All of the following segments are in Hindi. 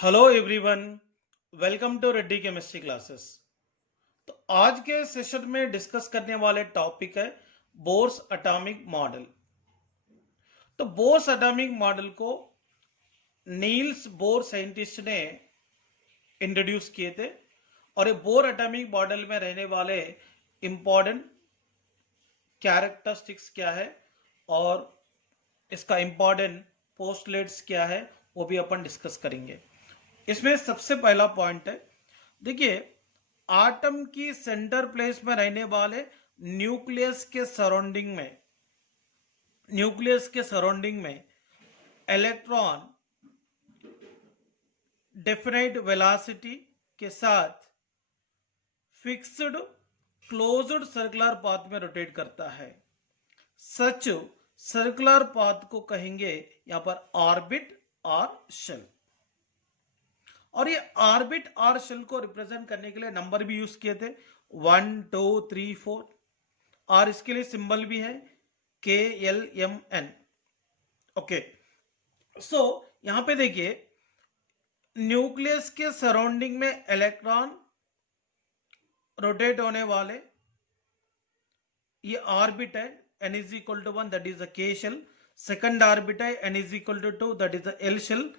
Hello everyone, welcome to Reddy chemistry classes. तो आज के सेशन में डिस्कस करने वाले टॉपिक है बोर्स एटॉमिक मॉडल। तो बोर्स एटॉमिक मॉडल को नील्स बोर साइंटिस्ट ने इंट्रोड्यूस किए थे और ये बोर एटॉमिक मॉडल में रहने वाले इंपॉर्टेंट कैरेक्टरिस्टिक्स क्या है और इसका इंपॉर्टेंट पोस्टलेट्स क्या है वो भी अपन डिस्कस करेंगे। इसमें सबसे पहला पॉइंट है, देखिए आटम की सेंटर प्लेस में रहने वाले न्यूक्लियस के सराउंडिंग में इलेक्ट्रॉन डेफिनेट वेलोसिटी के साथ फिक्स्ड क्लोज्ड सर्कुलर पाथ में रोटेट करता है। सच सर्कुलर पाथ को कहेंगे यहां पर ऑर्बिट और शेल। और ये ऑर्बिट और शेल को रिप्रेजेंट करने के लिए नंबर भी यूज किए थे 1 2 3 4 और इसके लिए सिंबल भी है KLMN। ओके, सो यहां पे देखिए न्यूक्लियस के सराउंडिंग में इलेक्ट्रॉन रोटेट होने वाले ये ऑर्बिट है n is equal to 1 that is the K shell, second orbit है n is equal to 2 that is the L shell,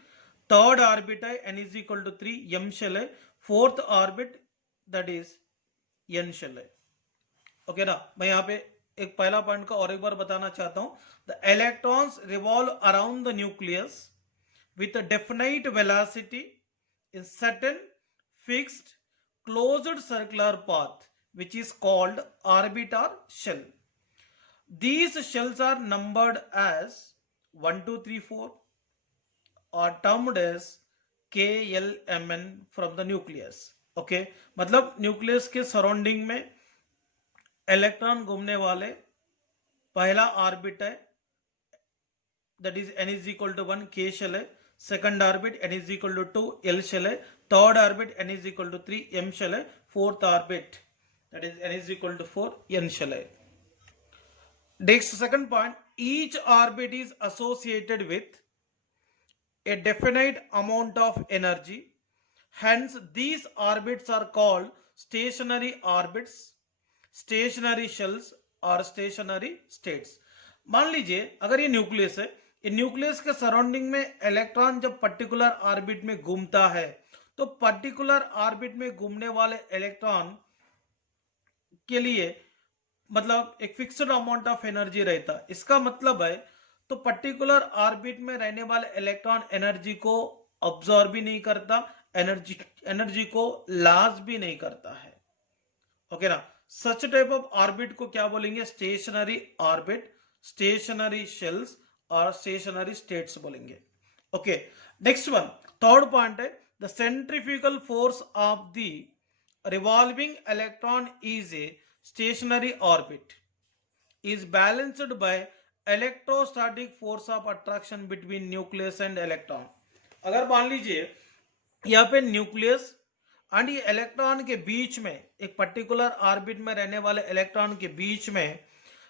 third orbit है n is equal to 3 M shell है, fourth orbit that is N shell है। ओके ना, मैं यहाँ पे एक पहला पॉइंट का और एक बार बताना चाहता हूं। The electrons revolve around the nucleus with a definite velocity in certain fixed closed circular path which is called orbit or shell. These shells are numbered as 1 2 3 4 or termed as KLMN from the nucleus. Okay, मतलब न्यूक्लियस के सराउंडिंग में इलेक्ट्रॉन घूमने वाले पहला ऑर्बिट है that is n is equal to 1 K shell है, second orbit n is equal to 2 L shell है, third orbit n is equal to 3 M shell है, fourth orbit that is n is equal to 4 N shell है। Next, second point, each orbit is associated with a definite amount of energy, hence these orbits are called stationary orbits, stationary shells और stationary states। मान लीजिए अगर ये न्यूक्लियस है, ये न्यूक्लियस के सराउंडिंग में इलेक्ट्रॉन जब पर्टिकुलर ऑर्बिट में घूमता है तो पर्टिकुलर ऑर्बिट में घूमने वाले इलेक्ट्रॉन के लिए मतलब एक फिक्स्ड अमाउंट ऑफ एनर्जी रहता है। इसका मतलब है तो पर्टिकुलर ऑर्बिट में रहने वाले इलेक्ट्रॉन एनर्जी को ऑब्जॉर्ब भी नहीं करता, एनर्जी को लॉस भी नहीं करता है। ओके ना, सच टाइप ऑफ ऑर्बिट को क्या बोलेंगे? स्टेशनरी ऑर्बिट, स्टेशनरी शेल्स और स्टेशनरी स्टेट्स बोलेंगे। Okay, next one, third point है the centrifugal force of the revolving electron is a stationary orbit is balanced by electrostatic force of attraction between nucleus and electron। अगर मान लीजिए यहाँ पे न्यूक्लियस एंड ये इलेक्ट्रॉन के बीच में एक पर्टिकुलर ऑर्बिट में रहने वाले इलेक्ट्रॉन के बीच में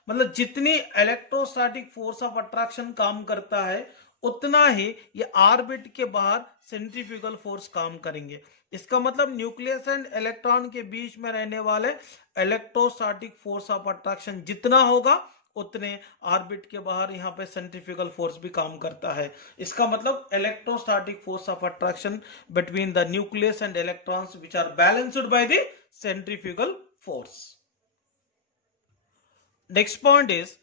मतलब जितनी इलेक्ट्रोस्टैटिक फोर्स ऑफ अट्रैक्शन काम करता है उतना ही ये ऑर्बिट के बाहर सेंट्रीफ्यूगल फोर्स काम करेंगे। इसका मतलब न्यूक्लियस एंड इलेक्ट्रॉन के बीच में रहने वाले इलेक्ट्रोस्टैटिक फोर्स ऑफ अट्रैक्शन जितना होगा उतने ऑर्बिट के बाहर यहाँ पे सेंट्रीफ्यूगल फोर्स भी काम करता है। इसका मतलब electrostatic force of attraction between the nucleus and electrons which are balanced by the centrifugal force. Next point is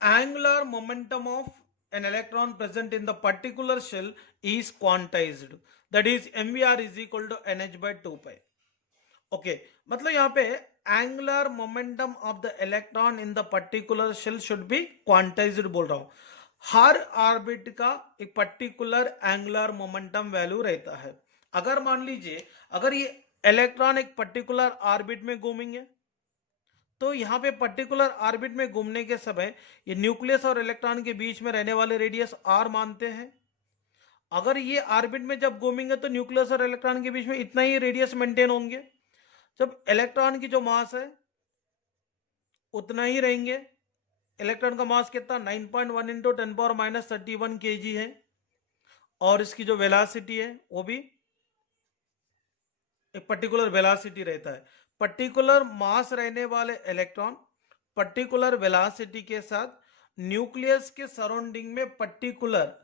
angular momentum of an electron present in the particular shell is quantized, that is mvr is equal to nh by 2 pi। okay, मतलब यहाँ पे angular momentum of the electron in the particular shell should be quantized बोल रहा हूं। हर ऑर्बिट का एक पर्टिकुलर एंगुलर मोमेंटम वैल्यू रहता है। अगर मान लीजिए अगर ये इलेक्ट्रॉन एक पर्टिकुलर ऑर्बिट में घूमेंगे तो यहाँ पे पर्टिकुलर ऑर्बिट में घूमने के समय ये न्यूक्लियस और इलेक्ट्रॉन के बीच में रहने वाले रेडियस r मानते हैं। अगर ये ऑर्बिट में जब घूमेंगे तो न्यूक्लियस और इलेक्ट्रॉन के बीच में इतना ही रेडियस मेंटेन होंगे। जब इलेक्ट्रॉन की जो मास है उतना ही रहेंगे। इलेक्ट्रॉन का मास कितना 9.1 इंटू 10 पावर माइनस 31 kg है और इसकी जो वेलोसिटी है वो भी एक पर्टिकुलर वेलोसिटी रहता है, पर्टिकुलर मास रहने वाले इलेक्ट्रॉन पर्टिकुलर वेलोसिटी के साथ न्यूक्लियस के सराउंडिंग में पर्टिकुलर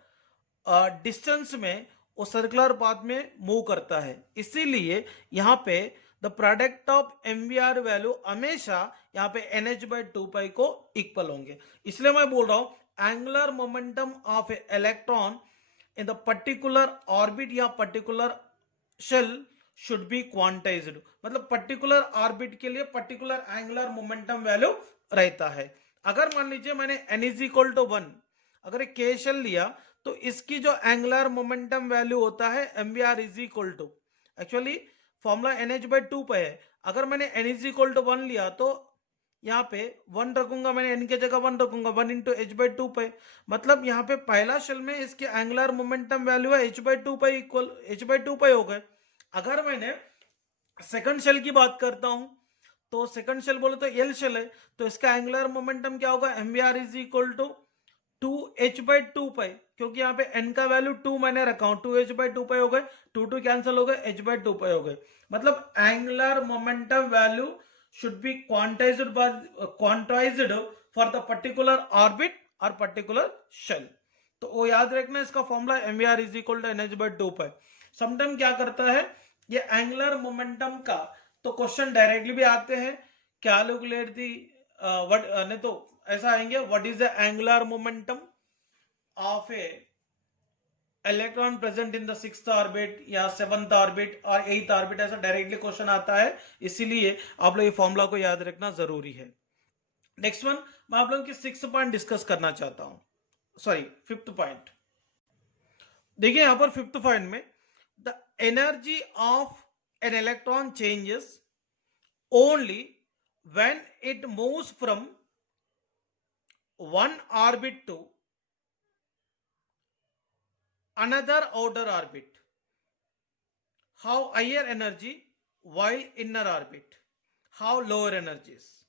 डिस्टेंस में वो सर्कुलर पाथ में मूव करता है। इसीलिए यहाँ पे the product of mvr value हमेशा यहाँ पे NH/2 को इक्वल होंगे। इसलिए मैं बोल रहा हूं angular momentum of a electron in the particular orbit या particular shell should be quantized, मतलब पर्टिकुलर ऑर्बिट के लिए पर्टिकुलर एंगुलर मोमेंटम वैल्यू रहता है। अगर मान लीजिए मैंने n=1 अगर एक के शेल लिया तो इसकी जो एंगुलर मोमेंटम वैल्यू होता है mvr एक्चुअली फॉर्मूला NH/2 पे है। अगर मैंने n=1 लिया तो यहाँ पे 1 रखूंगा, मैंने n के जगह 1 रखूंगा, 1 इंटू h/2 पे, मतलब यहाँ पे पहला शेल में इसके एंगुलर मोमेंटम वैल्यू है h/2 पे इक्वल h/2 पे हो गए। अगर मैंने सेकंड शेल की बात करता हूं तो सेकंड शेल बोले तो एल शेल है, तो इसका एंगुलर मोमेंटम क्या होगा mvr 2h/2 पे, क्योंकि यहाँ पे n का वैल्यू 2 मैंने रखा हूं, 2h/2 पे हो गए, 2 कैंसिल हो गए, h/2 पे हो गए। मतलब angular momentum value should be quantized for the particular orbit और particular shell। तो वो याद रखना, इसका फॉर्मूला mvr NH/2 पे। समटाइम क्या करता है ये एंगुलर मोमेंटम का, तो क्वेश्चन डायरेक्टली भी आते हैं, कैलकुलेट दी नहीं तो ऐसा आएंगे, what is the angular momentum of a electron present in the 6th orbit या 7th ऑर्बिट और 8th ऑर्बिट, ऐसा डायरेक्टली क्वेश्चन आता है, इसीलिए आप लोग ये फॉर्मूला को याद रखना जरूरी है। नेक्स्ट वन, मैं आप लोगों की 6th पॉइंट डिस्कस करना चाहता हूं, सॉरी 5th पॉइंट। देखिए यहां पर 5th पॉइंट में the energy of an electron changes only when it moves from one orbit to another outer orbit, how higher energy while inner orbit, how lower energies.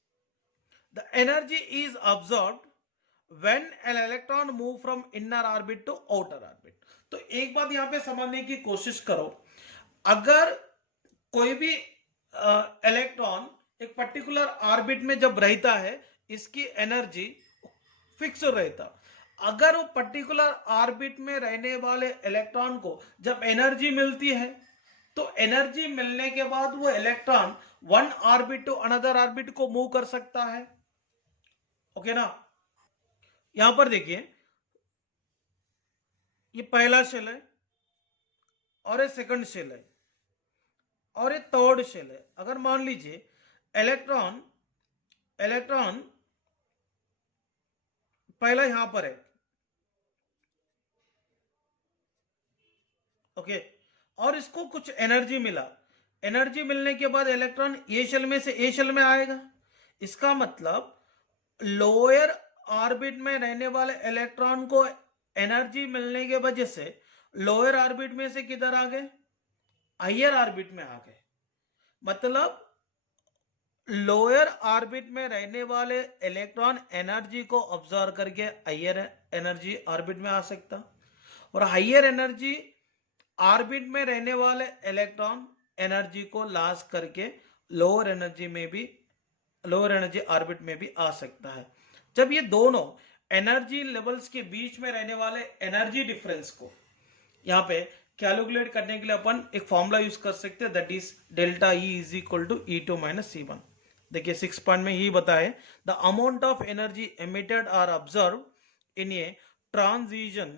The energy is absorbed when an electron move from inner orbit to outer orbit। तो एक बात यहां पे समझने की कोशिश करो, अगर कोई भी इलेक्ट्रॉन एक पर्टिकुलर ऑर्बिट में जब रहता है इसकी एनर्जी फिक्स रहता, अगर वो पर्टिकुलर ऑर्बिट में रहने वाले इलेक्ट्रॉन को जब एनर्जी मिलती है तो एनर्जी मिलने के बाद वो electron one orbit to another orbit को मूव कर सकता है। ओके ना, यहां पर देखिए ये पहला शेल है और ये सेकंड शेल है और ये थर्ड शेल है। अगर मान लीजिए इलेक्ट्रॉन पहला यहां पर है, ओके, और इसको कुछ एनर्जी मिला, एनर्जी मिलने के बाद इलेक्ट्रॉन ए शेल में से ए शेल में आएगा, इसका मतलब लोअर ऑर्बिट में रहने वाले इलेक्ट्रॉन को एनर्जी मिलने के वजह से लोअर ऑर्बिट में से किधर आ गए, हायर ऑर्बिट में आ गए। मतलब लोअर ऑर्बिट में रहने वाले इलेक्ट्रॉन एनर्जी को ऑब्जर्व करके हायर एनर्जी ऑर्बिट में आ सकता, और हायर एनर्जी ऑर्बिट में रहने वाले इलेक्ट्रॉन एनर्जी को लॉस करके लोअर एनर्जी ऑर्बिट में भी आ सकता है। जब ये दोनों एनर्जी लेवल्स के बीच में रहने वाले एनर्जी डिफरेंस को यहाँ पे कैलकुलेट करने के लिए अपन एक फॉर्मूला यूज कर सकते हैं, that is delta E is equal to E2 minus C1। देखिए 6 पॉइंट में यही बताए, the amount of energy emitted और observe in a transition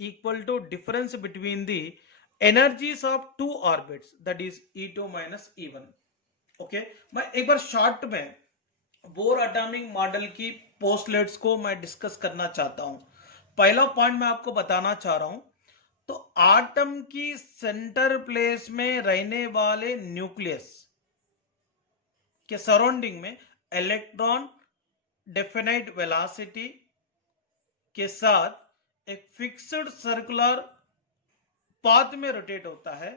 equal to difference between the energies of two orbits, that is E2 minus E1। Okay, मैं एक बार शॉर्ट में बोर एटॉमिक मॉडल की पोस्टलेट्स को मैं डिस्कस करना चाहता हूं। पहला पॉइंट मैं आपको बताना चाह रहा हूं, तो आटम की सेंटर प्लेस में रहने वाले न्यूक्लियस के सराउंडिंग में इलेक्ट्रॉन डेफिनाइट वेलोसिटी के साथ एक फिक्स्ड सर्कुलर पाथ में रोटेट होता है।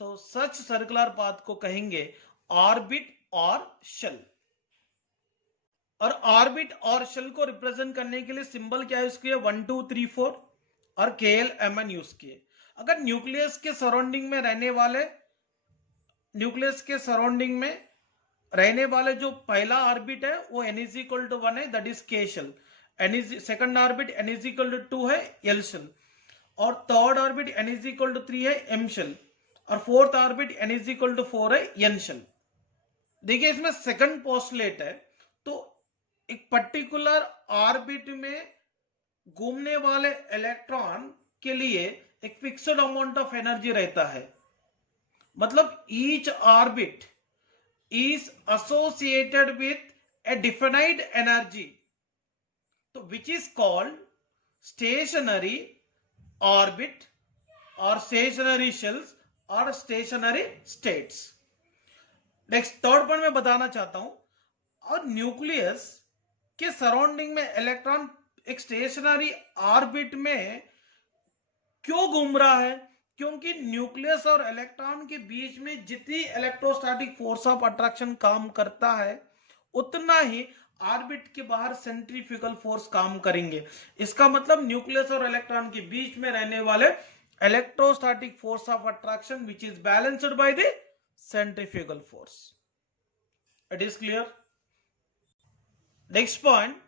सो सच सर्कुलर पाथ को कहेंगे ऑर्बिट और शेल। और ऑर्बिट और शेल को रिप्रेजेंट करने के लिए सिंबल क्या यूज किए, 1 2 3 4 और KL MN यूज किए। अगर न्यूक्लियस के सराउंडिंग में रहने वाले न्यूक्लियस के सराउंडिंग में रहने वाले जो पहला ऑर्बिट है वो n इज इक्वल टू 1 है, that is k shell. n is second orbit n is equal to 2 है, l शेल। और third orbit n is equal to 3 है, m शेल। और fourth orbit n is equal to 4 है, n शेल। देखिए इसमें सेकंड पोस्टुलेट है, तो एक पर्टिकुलर ऑर्बिट में घूमने वाले इलेक्ट्रॉन के लिए एक फिक्स्ड अमाउंट ऑफ एनर्जी रहता है, मतलब each orbit is associated with a definite energy, so which is called stationary orbit or stationary shells or stationary states. Next third point मैं बताना चाहता हूं, और न्यूक्लियस के सराउंडिंग में इलेक्ट्रॉन एक स्टेशनरी ऑर्बिट में क्यों घूम रहा है? क्योंकि न्यूक्लियस और इलेक्ट्रॉन के बीच में जितनी इलेक्ट्रोस्टैटिक फोर्स ऑफ अट्रैक्शन काम करता है उतना ही ऑर्बिट के बाहर सेंट्रीफ्यूगल फोर्स काम करेंगे। इसका मतलब न्यूक्लियस और इलेक्ट्रॉन के बीच में रहने वाले electrostatic force of attraction which is balanced by the centrifugal force. It is clear? Next point,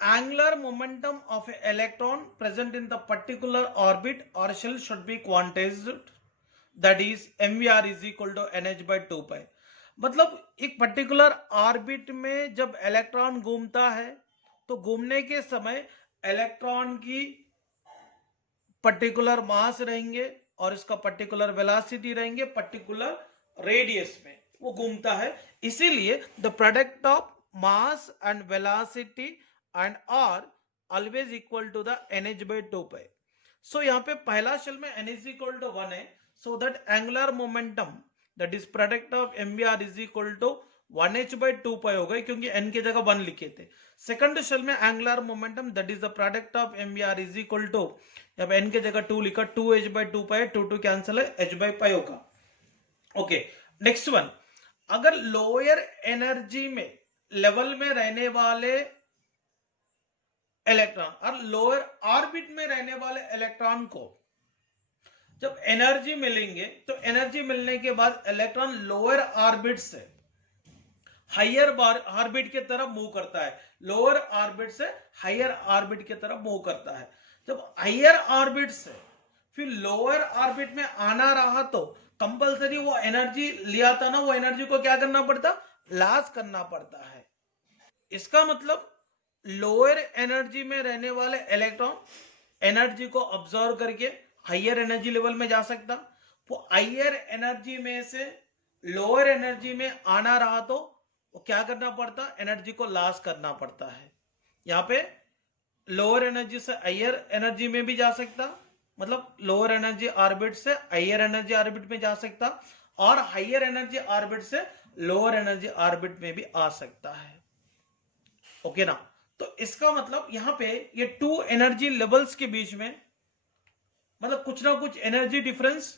angular momentum of an electron present in the particular orbit or shell should be quantized, that is mvr is equal to nh by 2 pi। मतलब एक पर्टिकुलर ऑर्बिट में जब इलेक्ट्रॉन घूमता है तो घूमने के समय इलेक्ट्रॉन की पर्टिकुलर मास रहेंगे और इसका पर्टिकुलर वेलोसिटी रहेंगे, पर्टिकुलर रेडियस में वो घूमता है। इसीलिए the product of mass and velocity and r always equal to the nh by 2 pi। so यहाँ पे पहला शेल में n is equal to 1 है, so that angular momentum that is product of mvr is equal to 1h by 2 pi हो गए, क्योंकि n की जगह 1 लिखे थे। सेकंड शेल में angular momentum that is the product of mvr is equal to, जब n की जगह 2 लिखा, 2h by 2 pi, 2 कैंसिल है, h by pi होगा। ओके, नेक्स्ट वन, अगर लोअर एनर्जी में लेवल में रहने वाले इलेक्ट्रॉन और लोअर ऑर्बिट में रहने वाले इलेक्ट्रॉन को जब एनर्जी मिलेंगे तो एनर्जी मिलने के बाद इलेक्ट्रॉन लोअर ऑर्बिट से हायर ऑर्बिट की तरफ मूव करता है, लोअर ऑर्बिट से हायर ऑर्बिट की तरफ मूव करता है। जब हायर ऑर्बिट से फिर लोअर ऑर्बिट में आना रहा तो कंपलसरी वो एनर्जी लिया था ना, वो एनर्जी को क्या करना पड़ता? लॉस करना पड़ता है। इसका मतलब लोअर एनर्जी में रहने वाले इलेक्ट्रॉन एनर्जी को ऑब्जर्व करके हायर एनर्जी लेवल में जा सकता, वो हायर एनर्जी में से लोअर एनर्जी में आना रहा तो वो क्या करना पड़ता? एनर्जी को लॉस करना पड़ता है। यहाँ पे लोअर एनर्जी से हायर एनर्जी में भी जा सकता, मतलब लोअर एनर्जी ऑर्बिट से हायर एनर्जी ऑर्बिट में जा सकता, और हायर एनर्जी ऑर्बिट से लोअर एनर्जी ऑर्बिट में भी आ सकता है। ओके ना? तो इसका मतलब यहां पे ये टू एनर्जी लेवल्स के बीच में मतलब कुछ ना कुछ एनर्जी डिफरेंस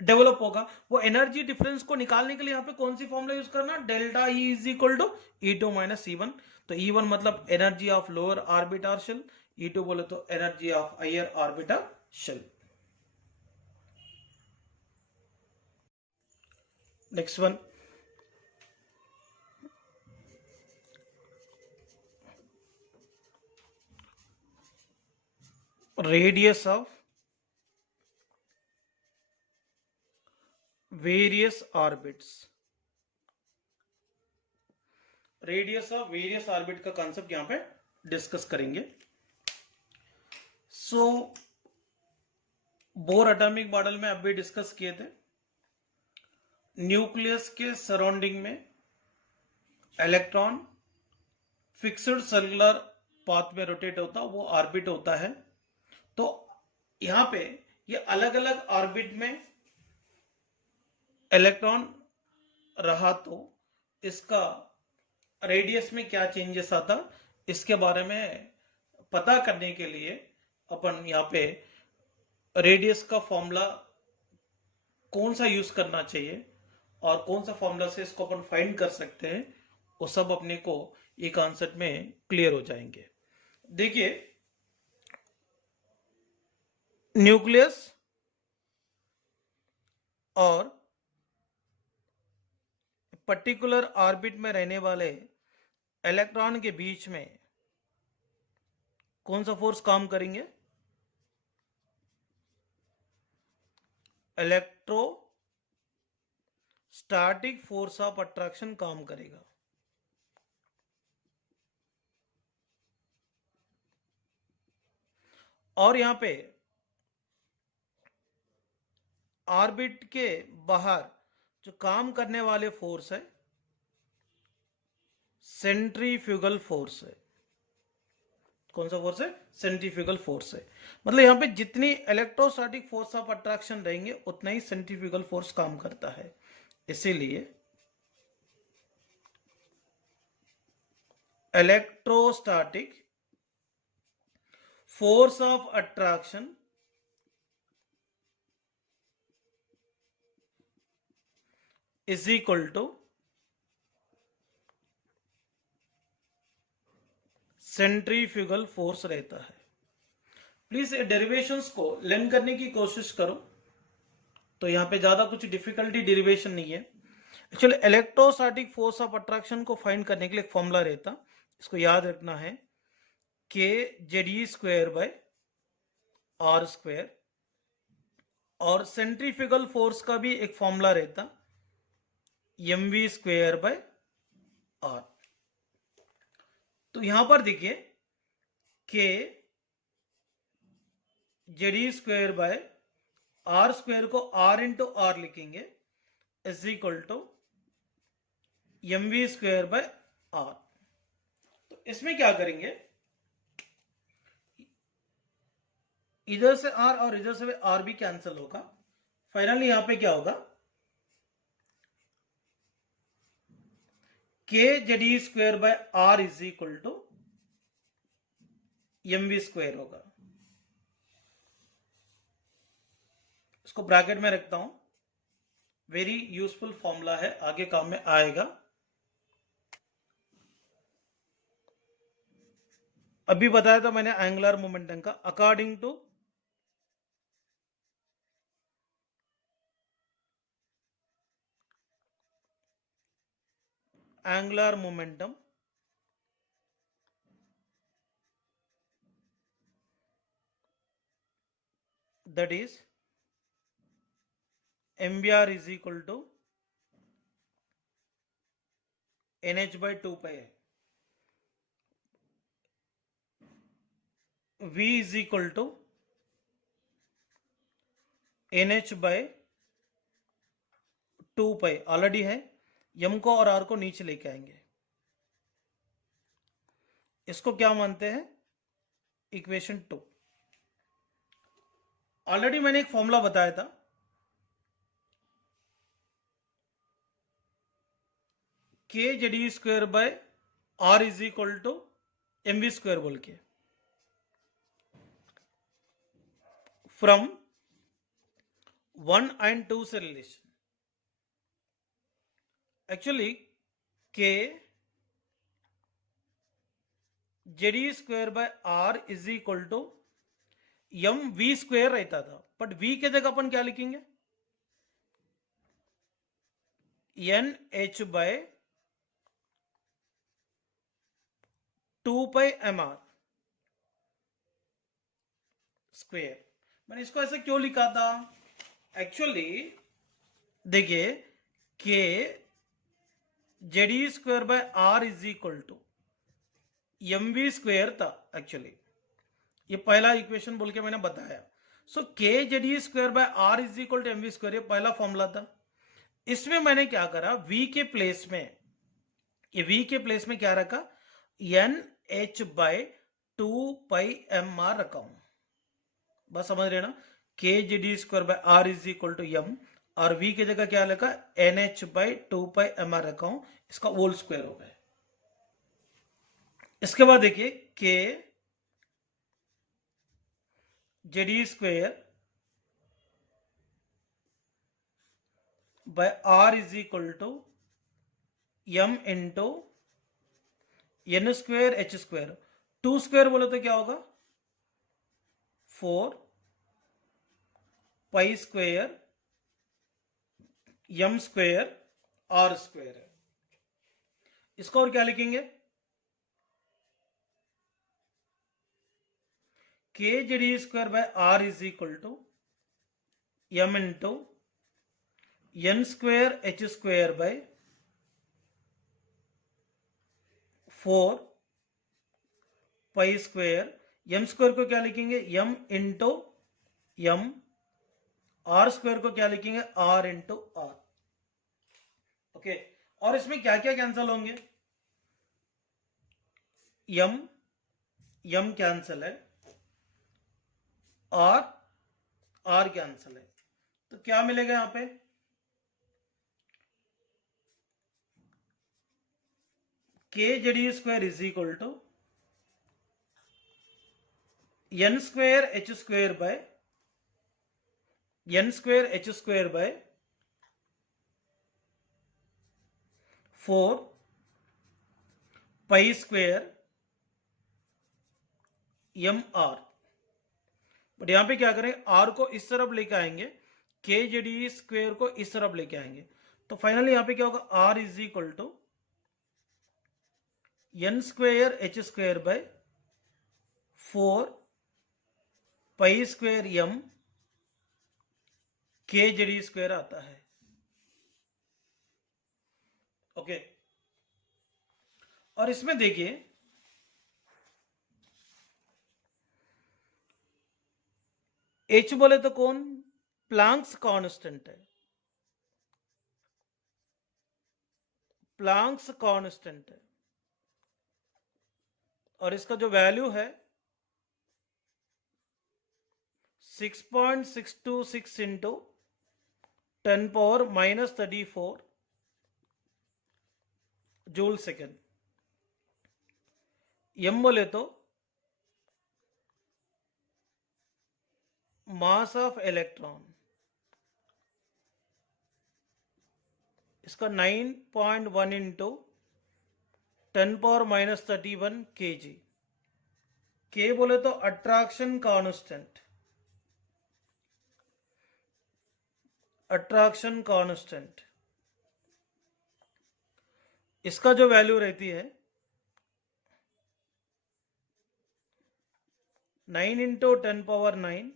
डेवलप होगा। वो एनर्जी डिफरेंस को निकालने के लिए यहां पे कौन सी फॉर्मूला यूज करना? Delta E is equal to E2 minus E1। तो E1 मतलब energy of lower orbiter shell, E2 बोले तो energy of higher orbiter shell. Next one, radius of various orbits। Radius of various orbit का कॉन्सेप्ट यहां पे डिस्कस करेंगे। सो बोर एटॉमिक मॉडल में अभी डिस्कस किए थे, न्यूक्लियस के सराउंडिंग में इलेक्ट्रॉन फिक्स्ड सर्कुलर पाथ में रोटेट होता, वो ऑर्बिट होता है। तो यहां पे ये अलग अलग ऑर्बिट में इलेक्ट्रॉन रहा तो इसका रेडियस में क्या चेंजेस आता, इसके बारे में पता करने के लिए अपन यहाँ पे रेडियस का फॉर्मूला कौन सा यूज करना चाहिए और कौन सा फॉर्मूला से इसको अपन फाइंड कर सकते हैं, वो सब अपने को ये कॉन्सेप्ट में क्लियर हो जाएंगे। देखिए, न्यूक्लियस और पर्टिकुलर ऑर्बिट में रहने वाले इलेक्ट्रॉन के बीच में कौन सा फोर्स काम करेंगे? इलेक्ट्रोस्टैटिक फोर्स ऑफ अट्रैक्शन काम करेगा। और यहां पे ऑर्बिट के बाहर जो काम करने वाले फोर्स है सेंट्रीफ्यूगल फोर्स है। कौन सा फोर्स है? सेंट्रीफ्यूगल फोर्स है। मतलब यहां पे जितनी इलेक्ट्रोस्टैटिक फोर्स ऑफ अट्रैक्शन रहेंगे उतना ही सेंट्रीफ्यूगल फोर्स काम करता है। इसीलिए electrostatic force of attraction is equal to centrifugal force रहता है। प्लीज ये डेरिवेशंस को लर्न करने की कोशिश करो। तो यहां पे ज्यादा कुछ डिफिकल्टी डेरिवेशन नहीं है। Actually electrostatic force of attraction को फाइंड करने के लिए एक फॉर्मूला रहता, इसको याद रखना है, K Z E square by R square. और सेंट्रीफ्यूगल फोर्स का भी एक फॉर्मूला रहता, mv स्क्वायर बाय आर। तो यहां पर देखिए K Z E square by R square को आर इंटू आर लिखेंगे is equal to mv square by R. तो इसमें क्या करेंगे, इधर से आर और इधर से आर भी कैंसिल होगा। फाइनली यहां पे क्या होगा, K Z E square by R is equal to mv square होगा। इसको ब्रैकेट में रखता हूं, वेरी यूजफुल फॉर्मूला है, आगे काम में आएगा। अभी बताया था मैंने एंगुलर मोमेंटम का, according to angular momentum that is mvr is equal to nh by 2 pi v is equal to nh by 2 pi already है। m को और r को नीचे लेके आएंगे। इसको क्या मानते हैं, इक्वेशन 2। ऑलरेडी मैंने एक फॉर्मूला बताया था, K Z E square by R is equal to mv square बोल के, फ्रॉम 1 and 2 से relation. Actually K Z E square by R is equal to M V square रहता था, बट वी के जगह अपन क्या लिखेंगे, N H by 2 pi M R square. मैंने इसको ऐसे क्यों लिखा था, एक्चुअली देखिए K Z E square by R is equal to M V square था। एक्चुअली ये पहला इक्वेशन बोल के मैंने बताया। So K Z E square by R is equal to M V square, ये पहला फॉर्मूला था। इसमें मैंने क्या करा, v के प्लेस में, ये v के प्लेस में क्या रखा, N H by 2 pi M R रखा हूं। बस समझ रहे ना, K Z E square by R is equal to M, और v की जगह क्या लिखा, N H by 2 pi M R रखा हूं, इसका होल स्क्वायर हो गया। इसके बाद देखिए K Z E square by R is equal to M into N square H square. 2 square बोले तो क्या होगा, 4 pi square M square R square है। इसको और क्या लिखेंगे, K Z E square by R is equal to M into N square H square by 4 pi square, M square को क्या लिखेंगे, M into M, R square को क्या लिखेंगे, आर इंटू आर। ओके, और इसमें क्या क्या कैंसिल होंगे, एम एम कैंसिल है, आर आर कैंसिल है, तो क्या मिलेगा यहां पे, K Z E square is equal to N square H square by N square H square by 4 pi square M R. But यहां पे क्या करें, आर को इस तरफ लेके आएंगे, के जेडी स्क्वायर को इस तरफ लेके आएंगे, तो फाइनली यहां पे क्या होगा, R is equal to N square H square by 4 pi square M K Z E square आता है। ओके, और इसमें देखिए एच बोले तो कौन, प्लांक्स कांस्टेंट है, प्लांक्स कांस्टेंट है, और इसका जो वैल्यू है 6.626 into 10 power minus 34 joule second. M बोले तो मास ऑफ इलेक्ट्रॉन, इसका 9.1 इंटू 10 पावर माइनस 31 kg। के बोले तो अट्रैक्शन कांस्टेंट, अट्रैक्शन कांस्टेंट, इसका जो वैल्यू रहती है 9 into 10 power 9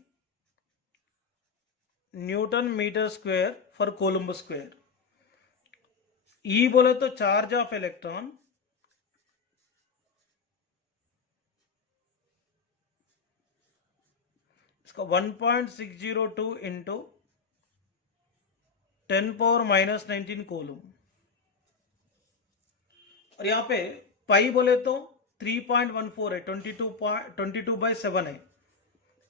newton metre square for coulomb square. E बोले तो चार्ज ऑफ इलेक्ट्रॉन, इसका 1.602 इंटू 10 पावर माइनस 19 कोलम, और यहां पे पाई बोले तो 3.14 है, 22/7 है,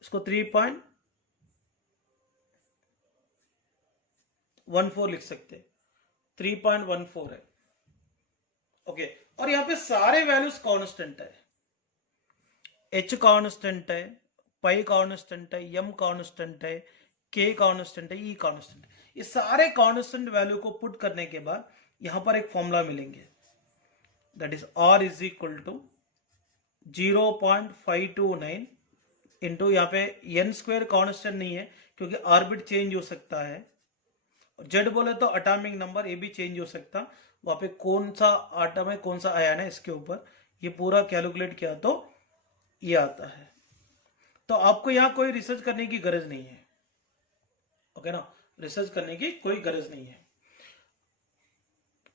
इसको 3.14 लिख सकते, 3.14 है। ओके, और यहां पे सारे वैल्यूज कांस्टेंट है, एच कांस्टेंट है, पाई कांस्टेंट है, एम कांस्टेंट है, के कांस्टेंट है, ई कांस्टेंट है। ये सारे कांस्टेंट वैल्यू को पुट करने के बाद यहां पर एक फॉर्मूला मिलेंगे, that is R is equal to 0.529 into, यहाँ पे एन स्क्वायर कांस्टेंट नहीं है क्योंकि ऑर्बिट चेंज हो सकता है, और जेड बोले तो एटॉमिक नंबर, ये भी चेंज हो सकता, वहां पे कौन सा आटम है कौन सा आयन है इसके ऊपर ये पूरा कैलकुलेट किया तो ये आता है। तो आपको यहां कोई रिसर्च करने की गरज नहीं है, ओके ना, रिसर्च करने की कोई गरज नहीं है,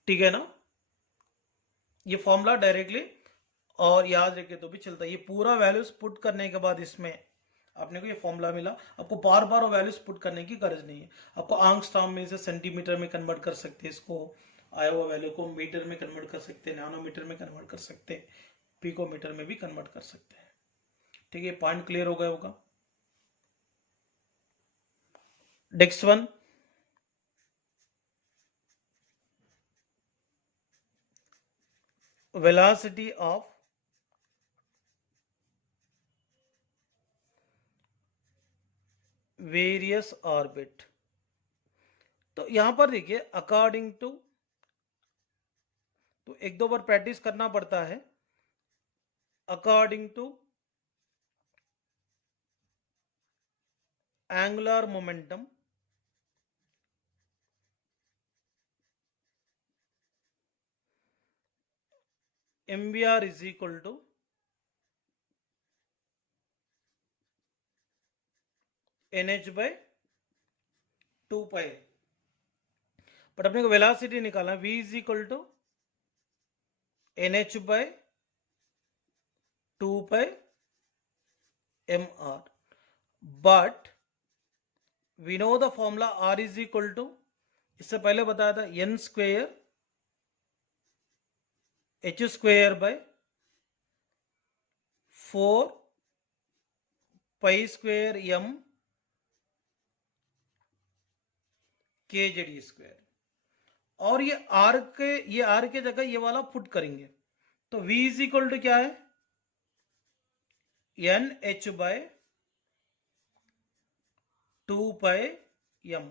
ठीक है ना, ये फॉर्मूला डायरेक्टली और याद रखे तो भी चलता है। ये पूरा वैल्यूज पुट करने के बाद इसमें आपने को ये फॉर्मूला मिला, आपको बार बार वैल्यूज पुट करने की गरज नहीं है। आपको आंगस्ट्रॉम में से सेंटीमीटर में कन्वर्ट कर सकते हैं, इसको आया हुआ वैल्यू को मीटर में कन्वर्ट कर सकते हैं, नैनोमीटर में कन्वर्ट कर सकते हैं, पिकोमीटर में भी कन्वर्ट कर सकते हैं। ठीक है, पॉइंट क्लियर हो गया होगा। Next one, velocity of various orbit. तो यहां पर देखिए अकॉर्डिंग टू, तो एक दो बार प्रैक्टिस करना पड़ता है, according to angular momentum MVR is equal to NH by 2 pi, but अपने को वेलोसिटी निकालना, V is equal to NH by 2 pi mr, but we know the formula R is equal to, इससे पहले बताया था n square h square by 4 pi square m K Z E square, और ये R के जगह ये वाला पुट करेंगे तो V इज इक्वल टू क्या है, N H by 2 pi m,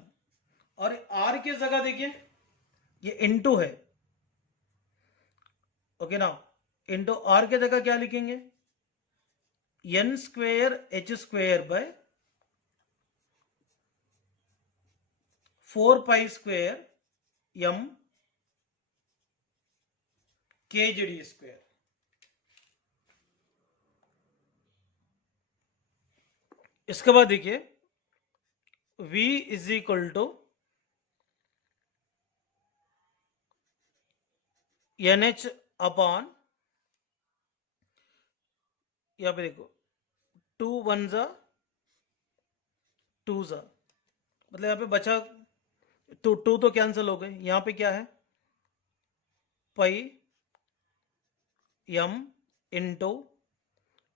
और R की जगह देखिए ये इनटू है, ओके ना, इनटू R की जगह क्या लिखेंगे, n square h square by 4 pi square m K Z E square. इसके बाद देखिए V is equal to NH upon, यहां पे देखो 2 1 जा 2 जा, मतलब यहां पे बचा टू तो कैंसिल हो गए, यहां पे क्या है पाई m इंटू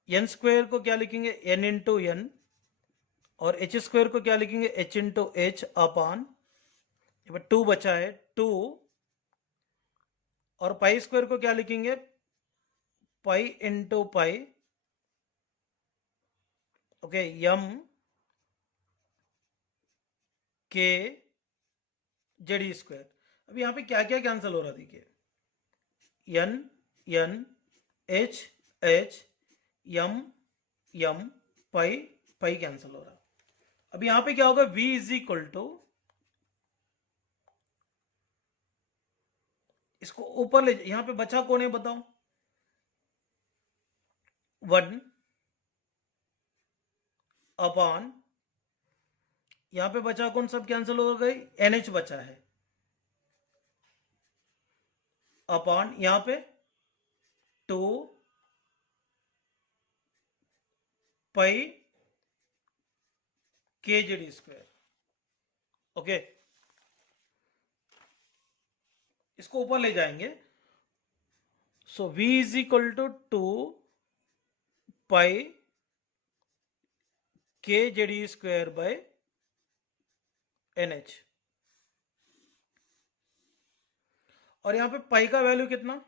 एन स्क्वेयर को क्या लिखेंगे n इंटू एन, और h स्क्वेयर को क्या लिखेंगे h इंटू एच अपॉन 2 बचा है 2, और पाई स्क्वेयर को क्या लिखेंगे pi into pi, okay, m K Z E square. अब यहां पे क्या क्या कैंसिल हो रहा देखिए, n n h h m m पाई पाई कैंसिल हो रहा। अब यहां पे क्या होगा, v इज इक्वल टू, इसको ऊपर ले, यहां पे बचा कौन है बताओ, 1 अपॉन, यहां पे बचा कौन, सब कैंसिल हो गई, NH बचा है, अपॉन यहां पे 2 पाई के जेडी स्क्वेयर, ओके, इसको ऊपर ले जाएंगे, सो V इज इक्वल टू 2 पाई के जेडी स्क्वेयर बाय NH, और यहां पे पाई का वैल्यू कितना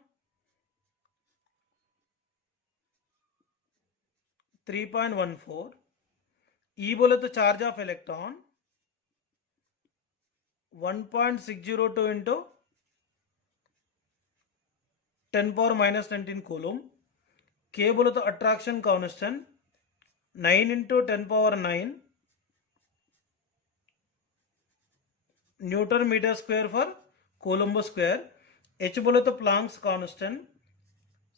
3.14, ई बोले तो charge of electron 1.602 into 10 power minus 19 coulomb, K बोले तो attraction constant 9 into 10 power 9 newton metre square for coulomb square, H बोले तो Planck's constant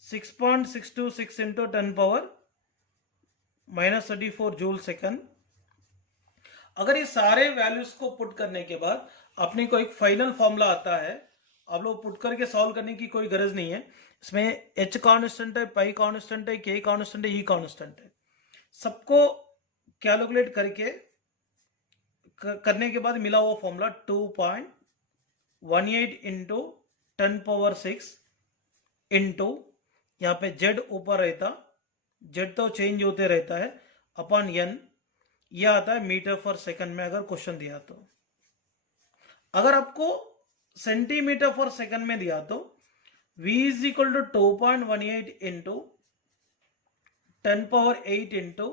6.626 into 10 power minus 34 joule second. अगर ये सारे वैल्यूज को पुट करने के बाद अपने को एक फाइनल फॉर्मूला आता है, आप लोग पुट करके सॉल्व करने की कोई गरज नहीं है, इसमें h कांस्टेंट है, पाई कांस्टेंट है, k कांस्टेंट है, e कांस्टेंट है, सबको कैलकुलेट करके करने के बाद मिला हुआ फॉर्मूला 2.18 इंटू 10 पावर 6 इंटू, यहाँ पे z ऊपर रहता, z तो चेंज होते रहता है, अपॉन n, यह आता है मीटर पर सेकंड में अगर क्वेश्चन दिया तो। अगर आपको सेंटीमीटर पर सेकंड में दिया तो v is equal to 2.18 into 10 power 8 into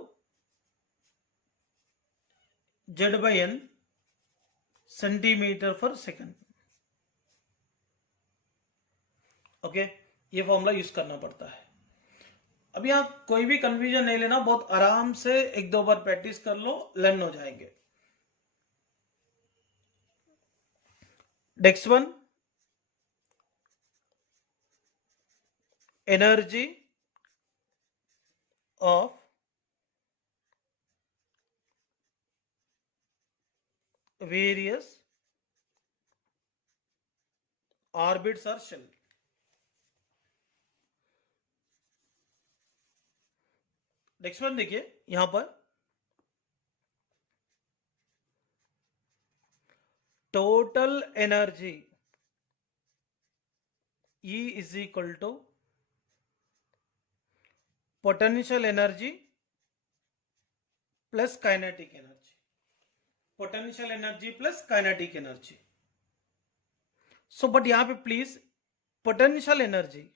z by n centimetre per second, okay, ये फॉर्मूला यूज करना पड़ता है। अब यहां कोई भी कंफ्यूजन नहीं लेना, बहुत आराम से एक दो बार प्रैक्टिस कर लो, लर्न हो जाएंगे। Next one, energy of various orbits or shell. Next one देखिए यहां पर total energy E is equal to potential energy plus kinetic energy. Potential energy plus kinetic energy. So but यहां पे प्लीज पोटेंशियल एनर्जी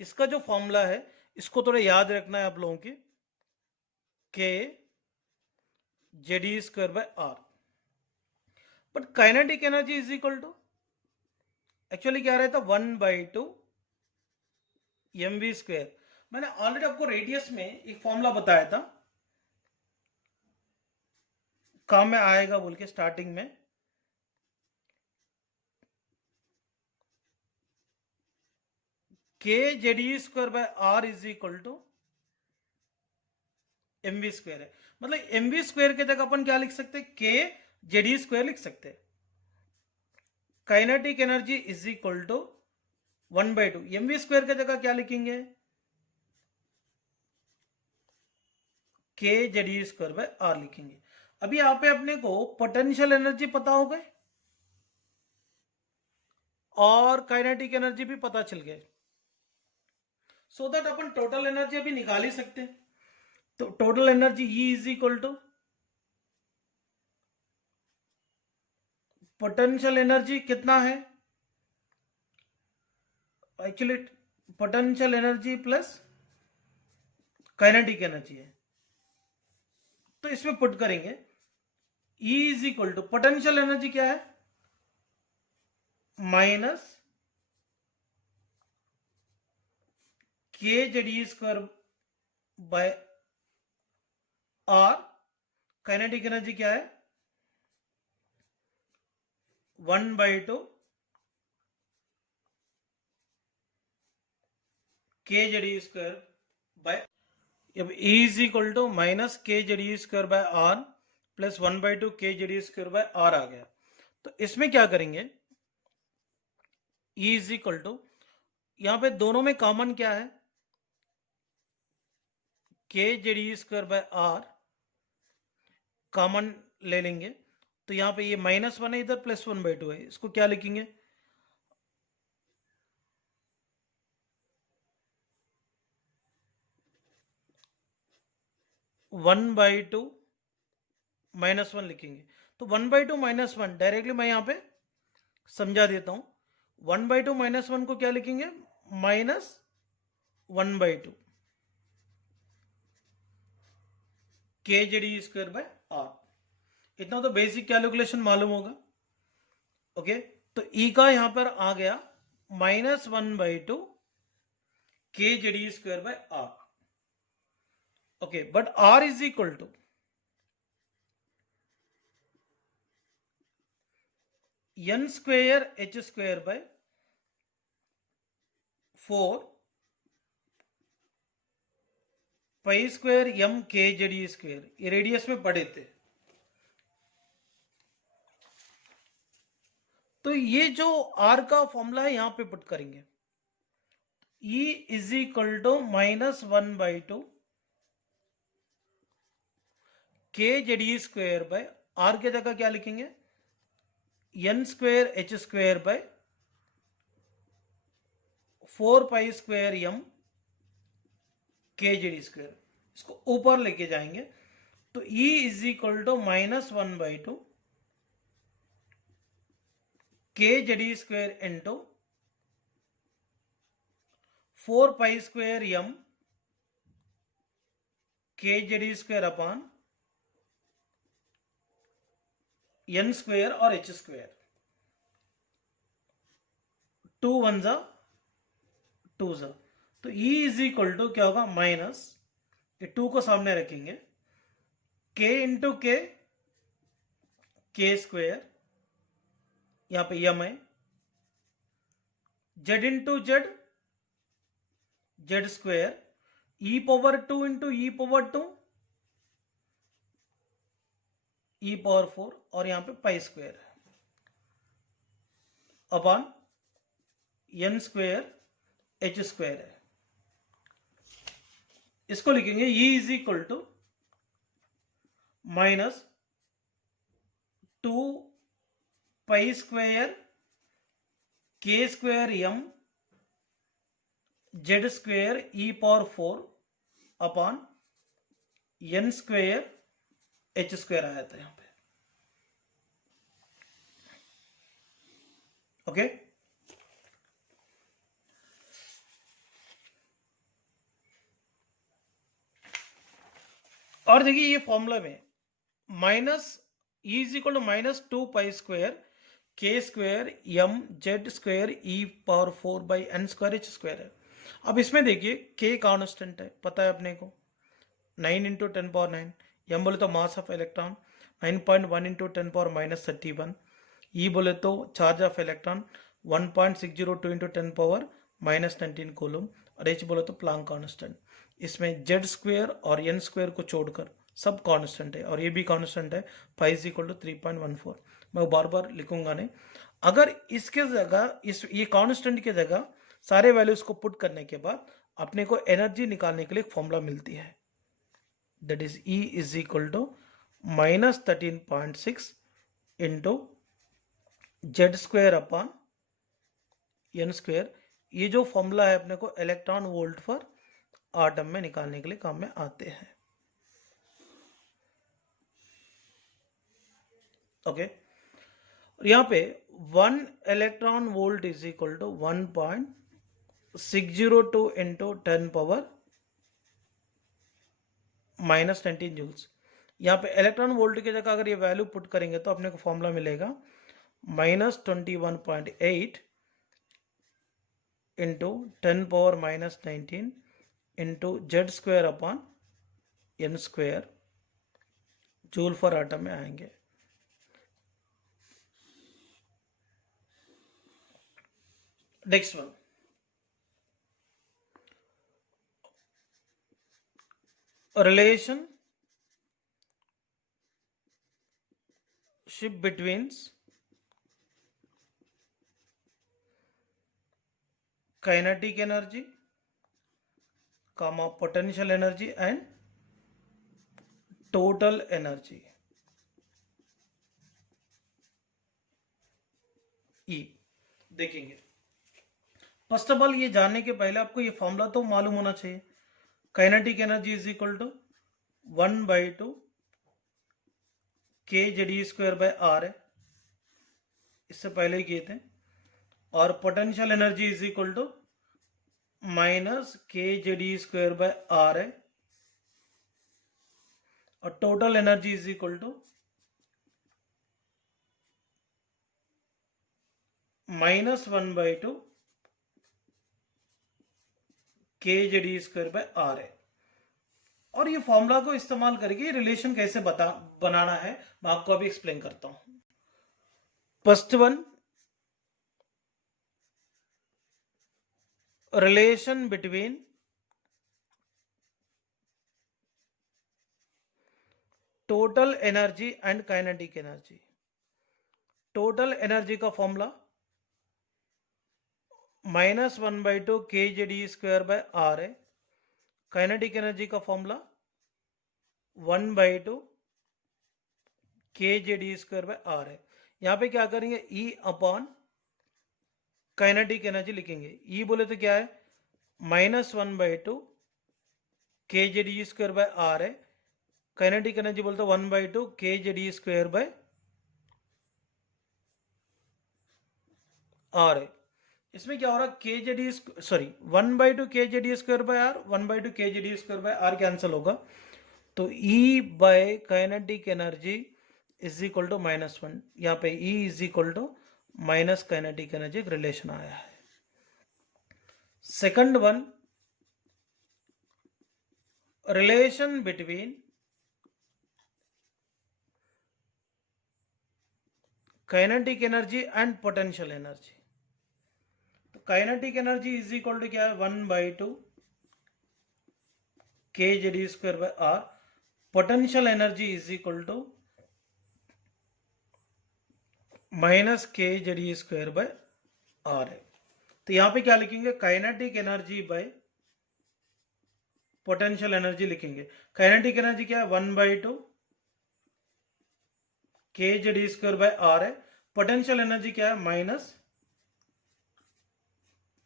इसका जो फॉर्मूला है इसको थोड़ा याद रखना है आप लोगों की K Z E square by R. But kinetic energy is equal to actually क्या रहता है 1/2 mv स्क्वायर. मैंने ऑलरेडी आपको रेडियस में एक फॉर्मूला बताया था काम में आएगा बोल के स्टार्टिंग में K Z E square by R is equal to mv square है. मतलब mv स्क्वायर के जगह अपन क्या लिख सकते हैं के जेडी स्क्वायर लिख सकते हैं. Kinetic energy is equal to 1/2 mv square की जगह क्या लिखेंगे K Z E square by are लिखेंगे. अभी यहाँ पे अपने को पोटेंशियल एनर्जी पता हो गए और काइनेटिक एनर्जी भी पता चल गए. सो दैट अपन टोटल एनर्जी अभी निकाल ही सकते हैं. तो total energy E is equal to potential energy कितना है actually potential energy plus kinetic energy है. तो इसमें पुट करेंगे E is equal to potential energy क्या है minus K Z E square by R. Kinetic energy क्या है 1/2 के जेडी स्क्वायर बाय. अब E is equal to minus K Z E square by are plus 1/2 K Z E square by are आ गया. तो इसमें क्या करेंगे E इज इक्वल टू यहां पे दोनों में कॉमन क्या है K Z E square by R common ले लेंगे. तो यहां पे ये -1 है इधर +1/2 है. इसको क्या लिखेंगे 1/2 -1 लिखेंगे. तो 1/2 -1 डायरेक्टली मैं यहां पे समझा देता हूं. 1/2 -1 को क्या लिखेंगे -1/2 K Z E square by are. इतना तो बेसिक कैलकुलेशन मालूम होगा. ओके तो E का यहां पर आ गया -1/2 K Z E square by R. Okay but R is equal to n square h square by 4 pi square m K Z E square. ये रेडियस में पढ़े थे. तो ये जो R का फॉर्मूला है यहां पे पुट करेंगे E is equal to -1/2 K Z E square by are के जगह क्या लिखेंगे n square h square by 4 pi square m K Z E square. इसको ऊपर लेके जाएंगे तो E is equal to -1/2 K Z E square into 4 pi square m K Z E square upon n square और h स्क्वेयर. 2 1 जा 2 जा. तो E इज इक्वल टू क्या होगा माइनस ये 2 को सामने रखेंगे k इंटू के स्क्वेयर, यहां पे यम है, z into Z square, E power 2 into E power 2, E power 4, और यहां पे पाई स्क्वेयर है upon N square H square है। इसको लिखेंगे E is equal to minus 2 pi square K square M Z square E power 4 upon N square H square आया था यहां पे। ओके, और देखिए ये फॉर्मूला में minus E is equal to minus 2 pi square K square M Z square E power 4 by N square H square है। अब इसमें देखिए के कांस्टेंट है, पता है अपने को 9 इंटू 10 पावर 9, एम बोले तो mass of electron 9.1 into 10 power minus 31, ई बोले तो charge of electron 1.602 into 10 power minus 19 coulomb, और एच बोले तो प्लांक कांस्टेंट। इसमें जेड स्क्वेयर और एन स्क्वेयर को छोड़कर सब कांस्टेंट है, और ये भी कांस्टेंट है, पाई इज इक्वल टू 3.14। मैं बार बार लिखूंगा नहीं। अगर इसके जगह ये कांस्टेंट की जगह सारे वैल्यूज को पुट करने के बाद अपने को एनर्जी निकालने के लिए एक फॉर्मूला मिलती है, that is E is equal to minus 13.6 into Z square upon N square. ये जो फॉर्मूला है अपने को इलेक्ट्रॉन वोल्ट पर आटम में निकालने के लिए काम में आते हैं। ओके, और यहां पे 1 electron volt is equal to 1.602 into 10 power minus 19 joules. यहाँ पे इलेक्ट्रॉन वोल्ट की जगह अगर ये वैल्यू पुट करेंगे तो अपने को फॉर्मूला मिलेगा minus 21.8 into 10 power minus 19 into Z square upon N square joule for atom में आएंगे। Next one, relationship between kinetic energy, potential energy and total energy E देखेंगे। फर्स्ट ऑफ ऑल ये जानने के पहले आपको ये फॉर्मूला तो मालूम होना चाहिए। Kinetic energy is equal to 1/2 K Z E square by R है, इससे पहले ही किए थे। और potential energy is equal to minus K Z E square by R है, और total energy is equal to minus 1/2 K Z E square by R है। और ये फॉर्मूला को इस्तेमाल करके रिलेशन कैसे बनाना है मैं आपको अभी एक्सप्लेन करता हूं। First one, relation between total energy and kinetic energy. Total energy का formula minus 1/2 K Z E square by R है। काइनेटिक एनर्जी का formula 1/2 K Z E square by R है। यहां पे क्या करेंगे, ई अपॉन काइनेटिक एनर्जी लिखेंगे। ई बोले तो क्या है, minus 1/2 K Z E square by R है। काइनेटिक एनर्जी बोलते 1/2 K Z E square by R है। इसमें क्या हो रहा है, K JD 1/2 K Z E square by R, 1/2 K Z E square by R cancel होगा, तो E by kinetic energy is equal to -1। यहाँ पे E is equal to minus kinetic energy relation आया है। Second one, relation between kinetic energy and potential energy. तो kinetic energy is equal to क्या है, 1/2 kZe²/r। Potential energy is equal to -kZe²/r है। तो यहां पे क्या लिखेंगे, kinetic energy by potential energy लिखेंगे। काइनेटिक एनर्जी क्या है, 1/2 kZe²/r है। पोटेंशियल एनर्जी क्या है,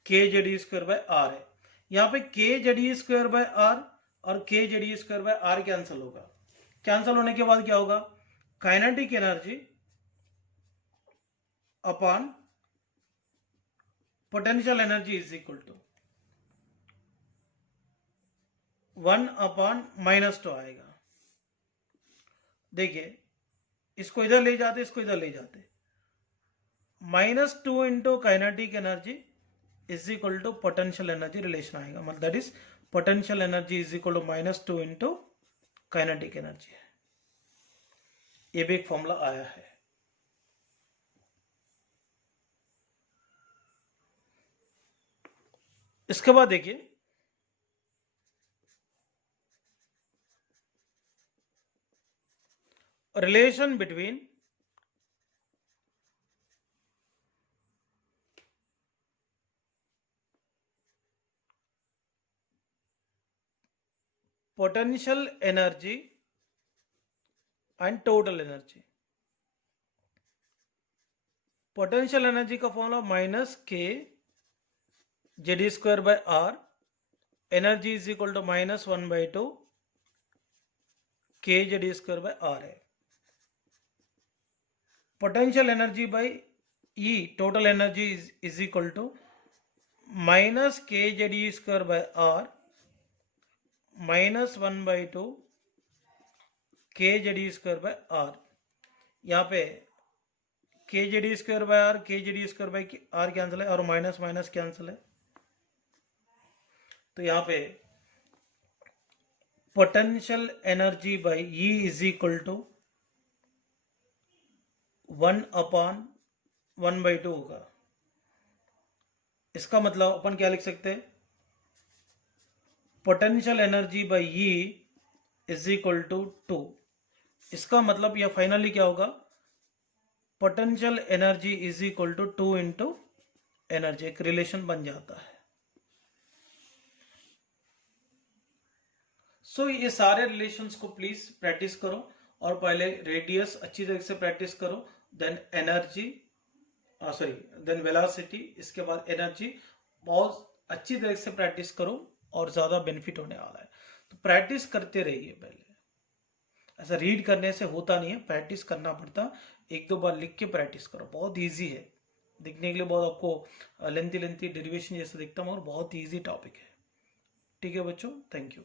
-kZe²/r है। यहां पे kZe²/r और kZe²/r कैंसिल होगा। कैंसिल होने के बाद क्या होगा, kinetic energy upon potential energy is equal to 1/-2 आएगा। देखिए इसको इधर ले जाते, इसको इधर ले जाते, -2 into kinetic energy is equal to potential energy relation आएगा। मतलब that is potential energy is equal to -2 into kinetic energy है। ये भी एक फॉर्मूला आया है। इसके बाद देखिए relation between potential energy and total energy. Potential energy का formula -kZe²/r, energy is equal to -1/2 kZe²/r है। Potential energy by E total energy is equal to -kZe²/r -1/2 kZe²/r। यहाँ पे kZe²/r kZe²/r कैंसिल है और माइनस माइनस कैंसिल है। तो यहाँ पे potential energy by E is equal to 1/1/2 होगा। इसका मतलब अपन क्या लिख सकते हैं, potential energy by E is equal to 2। इसका मतलब यह फाइनली क्या होगा, potential energy is equal to 2 into energy. एक रिलेशन बन जाता है। सो ये सारे रिलेशंस को प्लीज प्रैक्टिस करो और पहले रेडियस अच्छी तरह से प्रैक्टिस करो, देन एनर्जी देन वेलोसिटी, इसके बाद एनर्जी बहुत अच्छी तरह से प्रैक्टिस करो और ज्यादा बेनिफिट होने वाला है। तो प्रैक्टिस करते रहिए। पहले ऐसा रीड करने से होता नहीं है, प्रैक्टिस करना पड़ता। 1-2 बार लिख के प्रैक्टिस करो, बहुत इजी है। दिखने के लिए बहुत आपको लेंथी डेरिवेशन जैसा दिखता है और बहुत इजी टॉपिक है। ठीक है बच्चों, थैंक यू।